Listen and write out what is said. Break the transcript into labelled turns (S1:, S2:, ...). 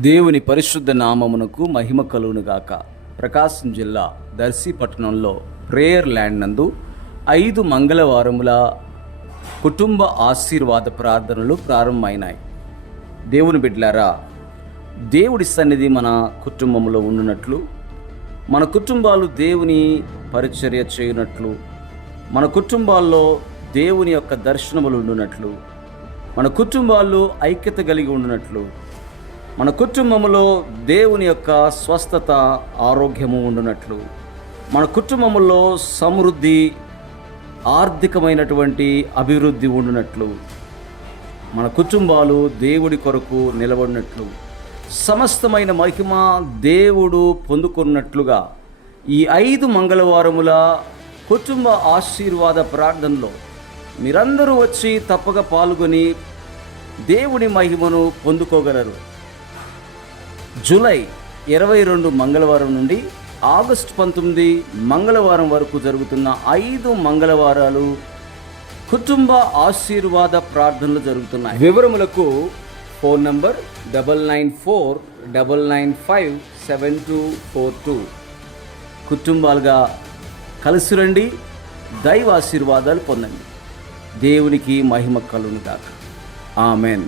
S1: దేవుని పరిశుద్ధ నామమునకు మహిమ కలుగునుగాక ప్రకాశం జిల్లా దర్శి పట్టణంలో ప్రేయర్ ల్యాండ్ నందు ఐదు మంగళవారముల కుటుంబ ఆశీర్వాద ప్రార్థనలు ప్రారంభమైనాయి. దేవుని బిడ్డలారా దేవుడి సన్నిధి మన కుటుంబంలో ఉండునట్లు మన కుటుంబాలు దేవుని పరిచర్య చేయునట్లు మన కుటుంబాల్లో దేవుని యొక్క దర్శనములు ఉండునట్లు మన కుటుంబాల్లో ఐక్యత కలిగి ఉండునట్లు మన కుటుంబంలో దేవుని యొక్క స్వస్థత ఆరోగ్యము ఉండునట్లు. మన కుటుంబంలో సమృద్ధి ఆర్థికమైనటువంటి అభివృద్ధి ఉండునట్లు. మన కుటుంబాలు దేవుడి కొరకు నిలబడినట్లు. సమస్తమైన మహిమ దేవుడు పొందుకున్నట్లుగా ఈ ఐదు మంగళవారముల కుటుంబ ఆశీర్వాద ప్రార్థనలో మీరందరూ వచ్చి తప్పక పాల్గొని దేవుని మహిమను పొందుకోగలరు. జూలై ఇరవై రెండు మంగళవారం నుండి ఆగస్టు పంతొమ్మిది మంగళవారం వరకు జరుగుతున్న ఐదు మంగళవారాలు కుటుంబ ఆశీర్వాద ప్రార్థనలు జరుగుతున్నాయి. వివరములకు phone number double nine four double nine five seven two four two. కుటుంబాలుగా కలిసి రండి దైవ ఆశీర్వాదాలు పొందండి. దేవునికి మహిమ కలుగును కాక ఆమెన్.